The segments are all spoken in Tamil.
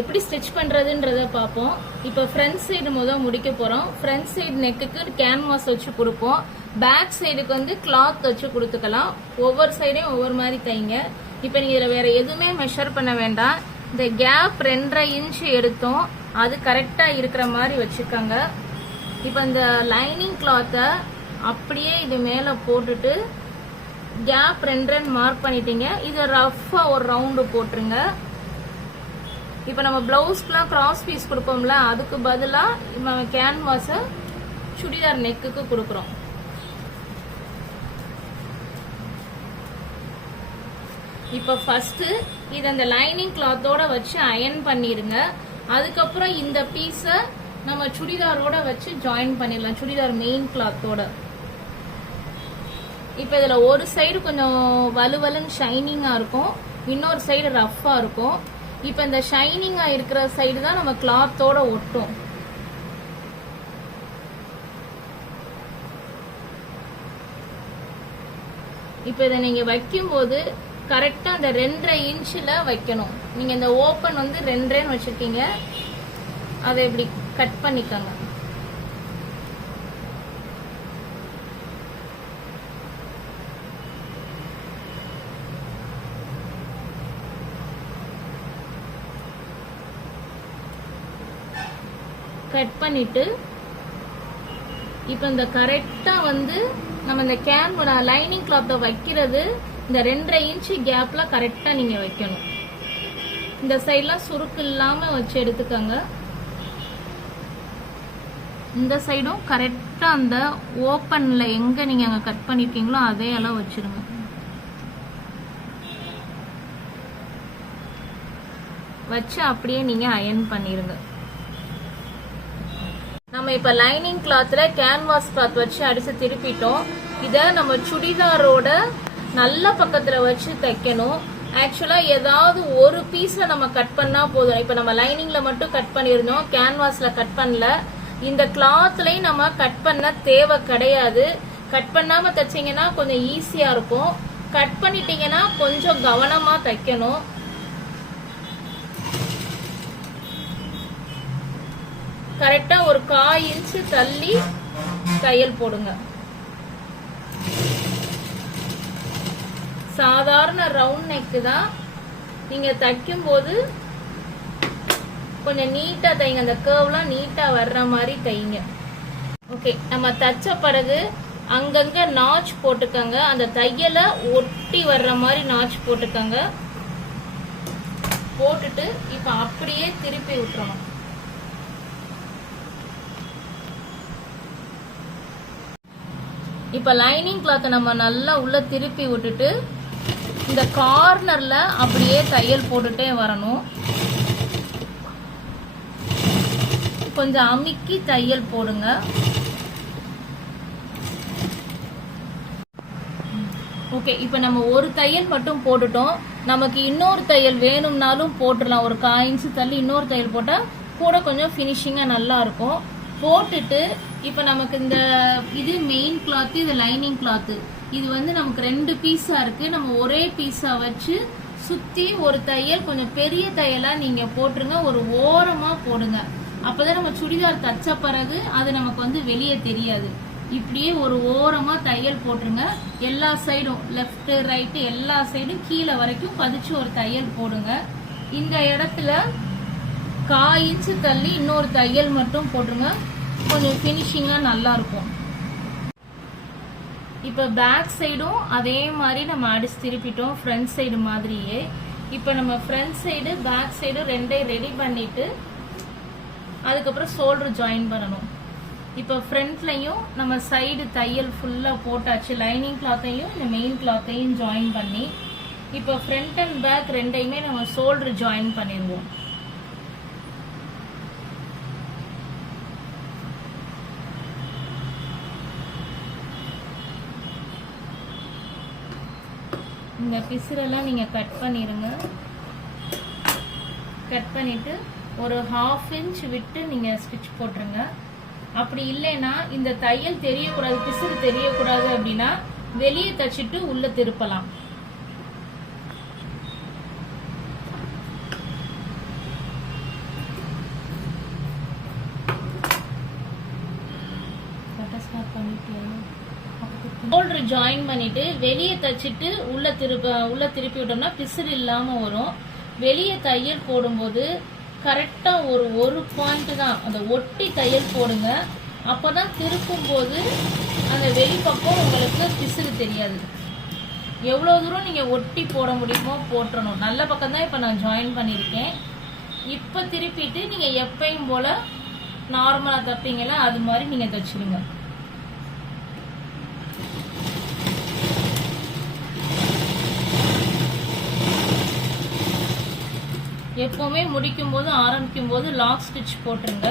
எப்படி ஸ்டிச் பண்றதுன்றத பார்ப்போம். இப்போ ஃப்ரண்ட் சைடு முதல் முடிக்க போறோம். ஃப்ரண்ட் சைடு நெக்குக்கு கேன்வாஸ் வச்சு கொடுப்போம். பேக் சைடுக்கு வந்து கிளாத் வச்சு கொடுத்துக்கலாம். ஒவ்வொரு சைடையும் ஒவ்வொரு மாதிரி தைங்க. இப்போ நீங்க இதுல வேற எதுவுமே மெஷர் பண்ண வேண்டாம். இந்த கேப் 2.5 இன்ச் எடுத்தோம், அது கரெக்டா இருக்கிற மாதிரி வச்சுக்கோங்க. இப்போ இந்த லைனிங் கிளாத்தை அப்படியே இது மேல போட்டுட்டு கேப் 2.5 மார்க் பண்ணிட்டீங்க. இதை ரஃபா ஒரு ரவுண்டு போட்டுருங்க. இப்போ நம்ம பிளவுஸ்க்குலாம் கிராஸ் பீஸ் கொடுப்போம்ல, அதுக்கு பதிலாக நம்ம கேன்வாஸை சுடிதார் நெக்குக்கு கொடுக்குறோம். இப்போ ஃபர்ஸ்ட் இதை அந்த லைனிங் கிளாத்தோட வச்சு அயன் பண்ணிருங்க. அதுக்கப்புறம் இந்த பீஸை நம்ம சுடிதாரோட வச்சு ஜாயின் பண்ணிடலாம், சுடிதார் மெயின் கிளாத்தோட. இப்போ இதுல ஒரு சைடு கொஞ்சம் வலுவலுன்னு ஷைனிங்கா இருக்கும், இன்னொரு சைடு ரஃப்பா இருக்கும். இப்போ இந்த ஷைனிங்கா இருக்கிற சைடு தான் நம்ம கிளாத்தோட ஒட்டும். இப்போ இதை நீங்க வைக்கும் போது கரெக்டா அந்த 2.5 இன்ச்ல வைக்கணும். நீங்க இந்த ஓபன் வந்து 2.5 வச்சிருக்கீங்க, அதை இப்படி கட் பண்ணிக்கோங்க. கட் பண்ணிட்டு இப்போ இந்த கரெக்டா வந்து நம்ம இந்த கேனோட லைனிங் கிளாத்தை வைக்கிறது இந்த 2.5 இன்ச் கேப்ல கரெக்டா நீங்க வைக்கணும். இந்த சைட்லாம் சுருக்கு இல்லாம வச்சு எடுத்துக்கோங்க. இந்த சைடும் கரெக்டா அந்த ஓப்பன்ல எங்க நீங்க அங்க கட் பண்ணிருக்கீங்களோ அதே அளவு வச்சிருங்க. வச்சு அப்படியே நீங்க அயன் பண்ணிருங்க. நம்ம இப்ப லைனிங் கிளாத்ல கேன்வாஸ் கிளாத் வச்சு அடிச்சு திருப்பிட்டோம். இத நம்ம சுடிதாரோட நல்ல பக்கத்துல வச்சு தைக்கணும். ஆக்சுவலா ஏதாவது ஒரு பீஸ்ல நம்ம கட் பண்ணா போதும். இப்ப நம்ம லைனிங்ல மட்டும் கட் பண்ணிருந்தோம், கேன்வாஸ்ல கட் பண்ணல. இந்த கிளாத்லயும் நம்ம கட் பண்ண தேவை கிடையாது. கட் பண்ணாம தைச்சீங்கன்னா கொஞ்சம் ஈஸியா இருக்கும். கட் பண்ணிட்டீங்கன்னா கொஞ்சம் கவனமா தைக்கணும். கரெக்டா ஒரு 1/4 இன்ச் தள்ளி தையல் போடுங்க. சாதாரண ரவுண்ட் நெக் தான். நீங்க தைக்கும் போது கொஞ்சம் நீட்டா தைங்க, அந்த கர்வ்லாம் நீட்டா வர்ற மாதிரி தைங்க. ஓகே, நம்ம தைச்ச பிறகு அங்கங்க நாச் போட்டுக்கங்க. அந்த தையலை ஒட்டி வர்ற மாதிரி நாச் போட்டுக்கங்க. போட்டுட்டு இப்ப அப்படியே திருப்பி விட்டுறணும். இப்ப லைனிங் கிளாத்தை நம்ம நல்லா உள்ள திருப்பி விட்டுட்டு இந்த கார்னர்ல அப்படியே தையல் போட்டுட்டே வரணும். கொஞ்சம் அமுக்கி தையல் போடுங்க. ஓகே, இப்ப நம்ம ஒரு தையல் மட்டும் போட்டுட்டோம். நமக்கு இன்னொரு தையல் வேணும்னாலும் போட்டுடலாம். ஒரு 1/4 இன்ச் தள்ளி இன்னொரு தையல் போட்டா கூட கொஞ்சம் பினிஷிங்கா நல்லா இருக்கும். போட்டுட்டு இப்ப நமக்கு இந்த இது மெயின் கிளாத், இது லைனிங் கிளாத். இது வந்து நமக்கு 2 பீஸா இருக்கு. நம்ம ஒரே பீஸா வச்சு சுத்தி ஒரு தையல் கொஞ்சம் பெரிய தையலா நீங்க போட்டுருங்க. ஒரு ஓரமா போடுங்க. அப்பதான் நம்ம சுடிதார் தச்ச பிறகு அது நமக்கு வந்து வெளியே தெரியாது. இப்படியே ஒரு ஓரமா தையல் போட்டுருங்க. எல்லா சைடும் லெஃப்ட் ரைட் எல்லா சைடும் கீழே வரைக்கும் பதிச்சு ஒரு தையல் போடுங்க. இந்த இடத்துல 1/4 இன்ச் தள்ளி இன்னொரு தையல் மட்டும் போட்டுருங்க. கொஞ்சம் பினிஷிங்கா நல்லா இருக்கும். இப்ப பேக் சைடும் அதே மாதிரி நம்ம அடிச்சு திருப்பிட்டோம், ஃப்ரண்ட் சைடு மாதிரியே. இப்ப நம்ம ஃப்ரண்ட் சைடு பேக் சைடு ரெண்டையும் ரெடி பண்ணிட்டு அதுக்கப்புறம் ஷோல்டர் ஜாயின் பண்ணணும். இப்ப ஃப்ரண்ட்லயும் நம்ம சைடு தையல் ஃபுல்லா போட்டாச்சு. லைனிங் கிளாத்தையும் இந்த மெயின் கிளாத்தையும் ஜாயின் பண்ணி இப்ப ஃப்ரண்ட் அண்ட் பேக் ரெண்டையுமே நம்ம ஷோல்டர் ஜாயின் பண்ணிடுவோம். இந்த பிசுரெல்லாம் நீங்க கட் பண்ணிருங்க. கட் பண்ணிட்டு ஒரு 1/2 இன்ச் விட்டு நீங்க ஸ்டிச் போட்டுருங்க. அப்படி இல்லைன்னா இந்த தையல் தெரியக்கூடாது, பிசுறு தெரியக்கூடாது அப்படின்னா வெளியே தச்சிட்டு உள்ள திருப்பலாம். ஷோல்டர் ஜாயின் பண்ணிட்டு வெளியே தச்சுட்டு உள்ள திருப்பி விட்டோம்னா பிசுறு இல்லாம வரும். வெளியே தையல் போடும்போது கரெக்டா ஒரு பாயிண்ட் தான் அதை ஒட்டி தையல் போடுங்க. அப்பதான் திருப்பும் போது அந்த வெளிப்பக்கம் உங்களுக்கு பிசுறு தெரியாது. எவ்வளவு தூரம் நீங்க ஒட்டி போட முடியுமோ போட்டுறணும். நல்ல பக்கம் தான் இப்ப நான் ஜாயின் பண்ணிருக்கேன். இப்ப திருப்பிட்டு நீங்க எப்பயும் போல நார்மலா தப்பீங்கல்ல அது மாதிரி நீங்க தச்சிருங்க. எப்பவுமே முடிக்கும் போது ஆரம்பிக்கும் போது லாக் ஸ்டிச் போட்டுருங்க.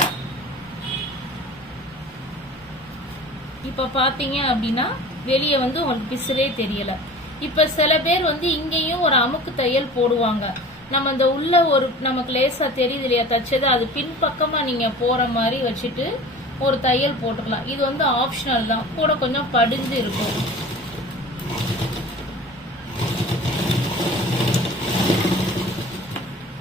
இப்ப பாத்தீங்க அப்படின்னா வெளியே வந்து உங்களுக்கு பிசுறே தெரியல. இப்ப சில பேர் வந்து இங்கேயும் ஒரு அமுக்கு தையல் போடுவாங்க. நம்ம இந்த உள்ள ஒரு நமக்கு லேசா தெரியுது இல்லையா தச்சது, அது பின்பக்கமா நீங்க போற மாதிரி வச்சுட்டு ஒரு தையல் போட்டுக்கலாம். இது வந்து ஆப்ஷனல் தான், கூட கொஞ்சம் படிஞ்சு இருக்கும்.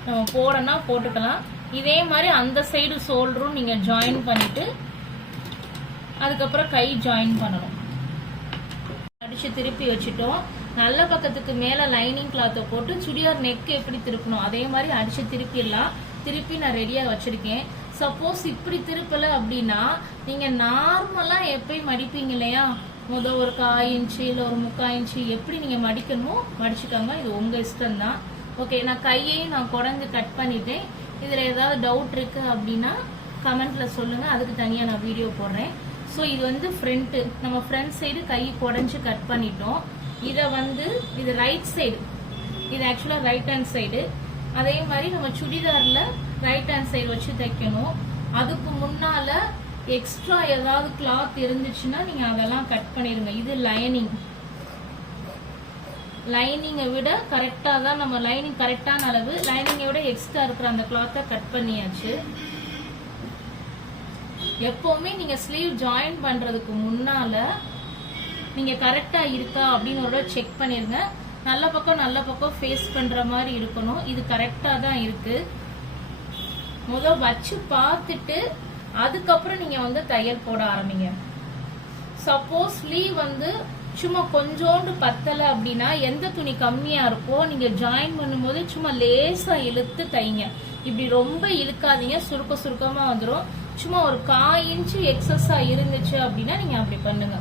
நம்ம போடனா போட்டுக்கலாம். இதே மாதிரி அந்த சைடு ஷோல்டரும் நீங்க ஜாயின் பண்ணிட்டு அதுக்கப்புறம் கை ஜாயின் பண்ணணும். அடிச்சு திருப்பி வச்சுட்டோம். நல்ல பக்கத்துக்கு மேல லைனிங் கிளாத்தை போட்டு சுடிதார் நெக் எப்படி திருப்பணும் அதே மாதிரி அடிச்சு திருப்பிடலாம். திருப்பி நான் ரெடியா வச்சிருக்கேன். சப்போஸ் இப்படி திருப்பல அப்படின்னா நீங்க நார்மலா எப்பயும் மடிப்பீங்க இல்லையா, முதல் ஒரு 1/4 இன்ச்சு இல்ல ஒரு 3/4 இன்ச்சு எப்படி நீங்க மடிக்கணுமோ மடிச்சுக்கோங்க. இது உங்க இஷ்டம் தான். ஓகே, நான் கையையும் நான் குடஞ்சு கட் பண்ணிட்டேன். இதுல ஏதாவது டவுட் இருக்கு அப்படின்னா கமெண்ட்ல சொல்லுங்க, அதுக்கு தனியா நான் வீடியோ போடுறேன். ஸோ இது வந்து ஃப்ரண்ட், நம்ம ஃப்ரண்ட் சைடு கை குடஞ்சு கட் பண்ணிட்டோம். இதை வந்து இது ரைட் சைடு, இது ஆக்சுவலா ரைட் ஹேண்ட் சைடு. அதே மாதிரி நம்ம சுடிதார்ல ரைட் ஹேண்ட் சைடு வச்சு தைக்கணும். அதுக்கு முன்னால எக்ஸ்ட்ரா ஏதாவது கிளாத் இருந்துச்சுன்னா நீங்க அதெல்லாம் கட் பண்ணிருங்க. இது லைனிங், லைனிங்கை விட கரெக்டா தான் நம்ம லைனிங் கரெக்டான அளவு, லைனிங்கை விட எக்ஸ்ட்ரா இருக்கிற அந்த கிளாத்தை கட் பண்ணியாச்சு. எப்பவுமே நீங்க ஸ்லீவ் ஜாயின் பண்றதுக்கு முன்னால நீங்க கரெக்டா இருக்கா அப்படின்னு ஒரு செக் பண்ணிருங்க. நல்ல பக்கம் ஃபேஸ் பண்ற மாதிரி இருக்கணும். இது கரெக்டா தான் இருக்கு. முதல் வச்சு பார்த்துட்டு அதுக்கப்புறம் நீங்க வந்து தையல் போட ஆரம்பிங்க. சப்போஸ் ஸ்லீவ் வந்து சும்மா கொஞ்சோண்டு பத்தல அப்படின்னா எந்த துணி கம்மியா இருக்கோ நீங்க ஜாயின் பண்ணும்போது சும்மா லேசா இழுத்து தைங்க. இப்படி ரொம்ப இழுக்காதீங்க, சுருக்கமா வந்துடும். சும்மா ஒரு 1/4 இன்ச்சு எக்ஸஸா இருந்துச்சு அப்படின்னா நீங்க அப்படி பண்ணுங்க.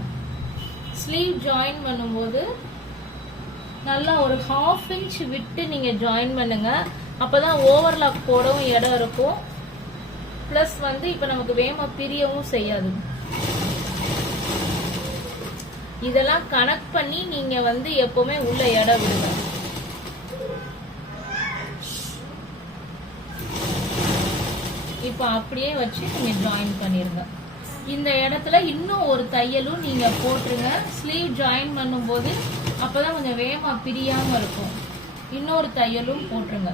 ஸ்லீவ் ஜாயின் பண்ணும்போது நல்லா ஒரு 1/2 இன்ச் விட்டு நீங்க ஜாயின் பண்ணுங்க. அப்பதான் ஓவர்லாக் போடவும் இடம் இருக்கும். பிளஸ் வந்து இப்ப நமக்கு வேகமா பிரியவும் செய்யாது. இதெல்லாம் கனெக்ட் பண்ணி நீங்க வந்து எப்பவுமே உள்ள இடம் விடுங்க. இப்ப அப்படியே வச்சு நீங்க ஜாயின் பண்ணிருங்க. இந்த இடத்துல இன்னும் ஒரு தையலும் நீங்க போட்டுருங்க. ஸ்லீவ் ஜாயின் பண்ணும்போது அப்பதான் கொஞ்சம் வேகமா பிரியாம இருக்கும். இன்னொரு தையலும் போட்டுருங்க.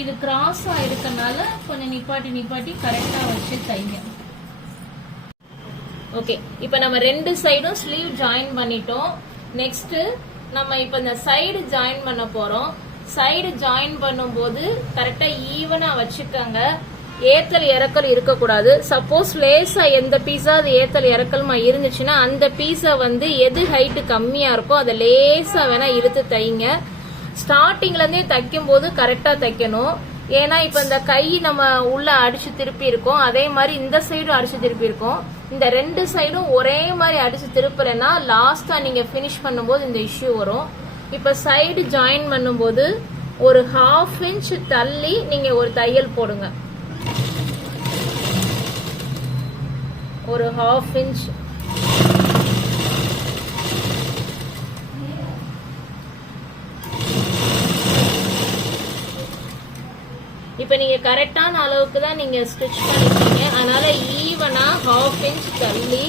இது கிராஸா இருக்கனால கொஞ்சம் நிப்பாட்டி கரெக்டா வச்சு தைங்க. ஓகே, இப்ப நம்ம 2 சைடும் ஸ்லீவ் ஜாயின் பண்ணிட்டோம். நெக்ஸ்ட் நம்ம இப்ப இந்த சைடு ஜாயின் பண்ண போறோம். சைடு ஜாயின் பண்ணும்போது கரெக்டா ஈவனா வச்சுக்கோங்க. ஏத்தல் இறக்கல் இருக்கக்கூடாது. சப்போஸ் லேசா எந்த பீஸா அது ஏத்தல் இறக்கல்மா இருந்துச்சுன்னா அந்த பீஸை வந்து எது ஹைட்டு கம்மியா இருக்கோ அதை லேசா வேணா இழுத்து தைங்க. ஸ்டார்டிங்ல இருந்தே தைக்கும் போது கரெக்டா தைக்கணும். ஏன்னா இப்ப இந்த கை நம்ம உள்ள அடிச்சு திருப்பி இருக்கோம், அதே மாதிரி இந்த சைடும் அடிச்சு திருப்பி இருக்கோம். இந்த 2 சைடும் ஒரே மாதிரி அடிச்சு திருப்பலன்னா லாஸ்டா நீங்க பினிஷ் பண்ணும்போது இந்த இஷ்யூ வரும். இப்ப சைடு ஜாயின் பண்ணும்போது ஒரு 1/2 இன்ச் தள்ளி நீங்க ஒரு தையல் போடுங்க. ஒரு 1/2 இன்ச். இப்ப நீங்க கரெக்டான அளவுக்கு தான் நீங்க ஸ்டிச் பண்ணிருக்கீங்க. அதனால ஈவனா 1/2 இன்ச் தள்ளி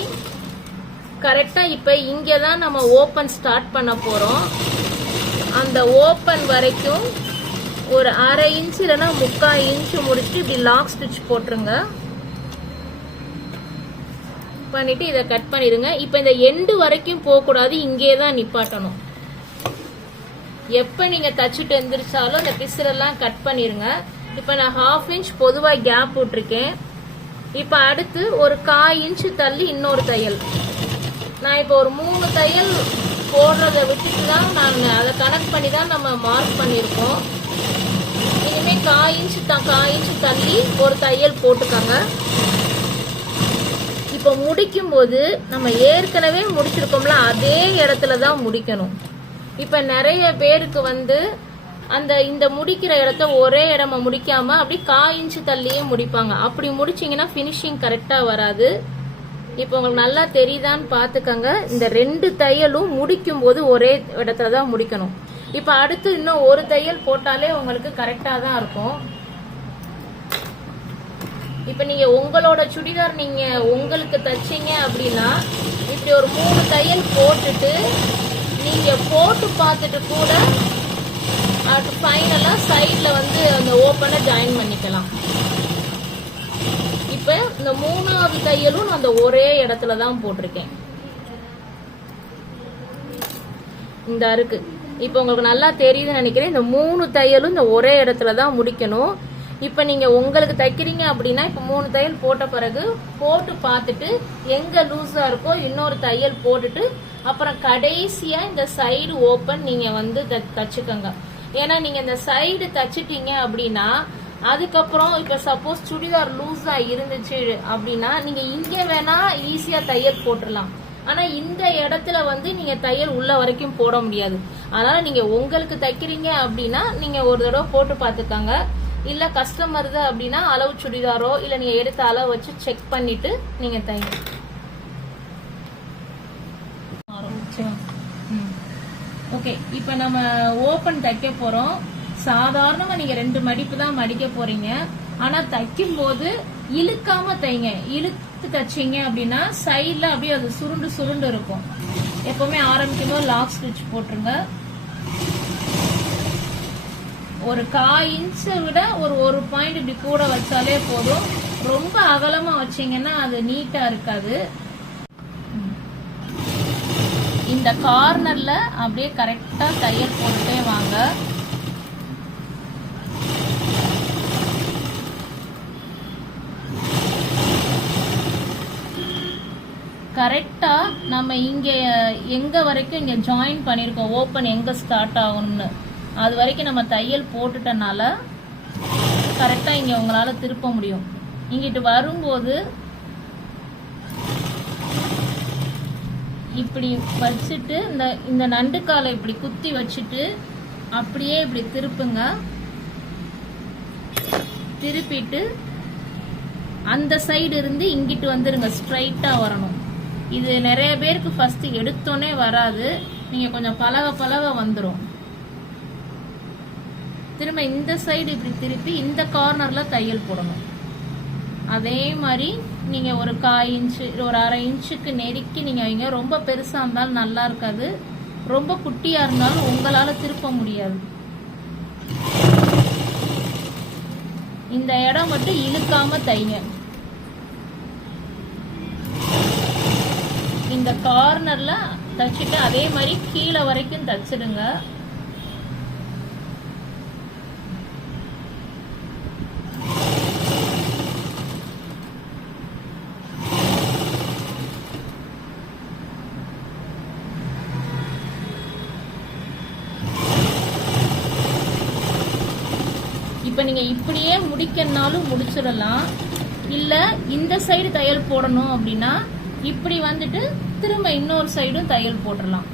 கரெக்டா இப்ப இங்கதான் நம்ம ஓபன் ஸ்டார்ட் பண்ண போறோம். அந்த ஓபன் வரைக்கும் ஒரு 1/2 இன்ச் இல்லைன்னா 3/4 இன்ச் முடிச்சுட்டு இப்படி லாக் ஸ்டிச் போட்டுருங்க. பண்ணிட்டு இதை கட் பண்ணிருங்க. இப்ப இந்த எண்டு வரைக்கும் போக கூடாது, இங்கே தான் நிப்பாட்டணும். எப்ப நீங்க தச்சுட்டு எந்திரிச்சாலும் இந்த பிசுரெல்லாம் கட் பண்ணிருங்க. இப்ப நான் 1/2 இன்ச் பொதுவா கேப் விட்டுருக்கேன். இப்ப அடுத்து ஒரு 1/4 இன்ச் தள்ளி இன்னொரு தையல். நான் இப்ப ஒரு 3 தையல் போடுறதை விட்டுட்டு தான் நான் அதை கனெக்ட் பண்ணி தான் நம்ம மார்க் பண்ணியிருக்கோம். இனிமே 1/4 இன்ச் தள்ளி ஒரு தையல் போட்டுக்கோங்க. இப்ப முடிக்கும் போது நம்ம ஏற்கனவே முடிச்சிருக்கோம்ல அதே இடத்துல தான் முடிக்கணும். இப்ப நிறைய பேருக்கு இந்த முடிக்கிற இடத்த ஒரே இடமா முடிக்காம அப்படி 1/4 இன்ச் தள்ளியே முடிப்பாங்க. அப்படி முடிச்சீங்கன்னா பினிஷிங் கரெக்டா வராது. இப்போ உங்களுக்கு நல்லா தெரியுதான்னு பாத்துக்கங்க. இந்த 2 தையலும் முடிக்கும் போது ஒரே இடத்துல தான் முடிக்கணும். இப்ப அடுத்து இன்னும் ஒரு தையல் போட்டாலே உங்களுக்கு கரெக்டா தான் இருக்கும். இப்ப நீங்க உங்களோட சுடிதார் நீங்க உங்களுக்கு தச்சீங்க அப்படின்னா இப்படி ஒரு 3 தையல் போட்டுட்டு நீங்க போட்டு பார்த்துட்டு கூட ஃபைனலா சைட்ல அந்த ஓப்பனை ஜாயின் பண்ணிக்கலாம். இப்ப இந்த 3வது தையலும் நான் அந்த ஒரே இடத்துல தான் போட்டிருக்கேன். இந்த இருக்கு. இப்ப உங்களுக்கு நல்லா தெரியுதுன்னு நினைக்கிறேன். இந்த 3 தையலும் இந்த ஒரே இடத்துல தான் முடிக்கணும். இப்ப நீங்க உங்களுக்கு தைக்கிறீங்க அப்படின்னா இப்ப 3 தையல் போட்ட பிறகு போட்டு பார்த்துட்டு எங்க லூஸா இருக்கோ இன்னொரு தையல் போட்டுட்டு அப்புறம் கடைசியா இந்த சைடு ஓப்பன் நீங்க தச்சுக்கோங்க. ஏன்னா நீங்க இந்த சைடு தச்சுட்டீங்க அப்படின்னா அதுக்கப்புறம் இப்ப சப்போஸ் சுடிதார் லூஸா இருந்துச்சு அப்படின்னா நீங்க இங்க வேணா ஈஸியா தையல் போட்டுடலாம். ஆனா இந்த இடத்துல நீங்க தையல் உள்ள வரைக்கும் போட முடியாது. அதனால நீங்க உங்களுக்கு தைக்கிறீங்க அப்படின்னா நீங்க ஒரு தடவை போட்டு பாத்துக்கோங்க. இல்ல கஸ்டமர் தான் அப்படின்னா அளவு சுடிதாரோ இல்ல நீங்க எடுத்த அளவு வச்சு செக் பண்ணிட்டு நீங்க தைங்க. ஓகே, இப்ப நம்ம ஓபன் தைக்க போறோம். சாதாரணமா நீங்க 2 மடிப்பு தான் மடிக்க போறீங்க. ஆனா தைக்கும் போது இழுக்காம தைங்க. இழுத்து தைச்சீங்க அப்படின்னா சைட்ல அப்படியே அது சுருண்டு சுருண்டு இருக்கும். எப்பவுமே ஆரம்பிக்கும் போது லாக் ஸ்டிச் போட்டுருங்க. ஒரு 1/4 இன்ச்சை விட ஒரு பாயிண்ட் இப்படி கூட வச்சாலே போதும். ரொம்ப அகலமா வச்சீங்கன்னா அது நீட்டா இருக்காது. இந்த கார்னர்ல அப்படியே கரெக்டா தையல் போட்டுட்டே வாங்க. கரெக்டா நம்ம இங்க எங்க வரைக்கும் இங்க ஜாயின் பண்ணிருக்கோம், ஓப்பன் எங்க ஸ்டார்ட் ஆகும்னு அது வரைக்கும் நம்ம தையல் போட்டுட்டனால கரெக்டா இங்க உங்களால திருப்ப முடியும். இங்கிட்டு வரும்போது இப்படி வச்சுட்டு இந்த நண்டுக்காலை இப்படி குத்தி வச்சுட்டு அப்படியே இப்படி திருப்புங்க. திருப்பிட்டு அந்த சைடு இருந்து இங்கிட்டு வந்துருங்க. ஸ்ட்ரைட்டா வரணும். இது நிறைய பேருக்கு ஃபர்ஸ்ட் எடுத்தோன்னே வராது. நீங்க கொஞ்சம் பழக வந்துடும். திரும்ப இந்த சைடு இப்படி திருப்பி இந்த கார்னர்ல தையல் போடணும். அதே மாதிரி நீங்க ஒரு 1/4 இன்ச்சு ஒரு 1/2 இன்ச்சுக்கு நெருக்கி நீங்க வைங்க. ரொம்ப பெருசா இருந்தாலும் நல்லா இருக்காது. ரொம்ப குட்டியா இருந்தாலும் உங்களால திருப்ப முடியாது. இந்த இடம் மட்டும் இழுக்காம தைங்க. இந்த கார்னர்ல தச்சுட்டு அதே மாதிரி கீழே வரைக்கும் தச்சிடுங்க. இப்ப நீங்க இப்படியே முடிக்கனாலும் முடிச்சிடலாம். இல்ல இந்த சைடு தையல் போடணும் அப்படின்னா இப்படி திரும்ப இன்னொரு சைடும் தையல் போட்டுடலாம்.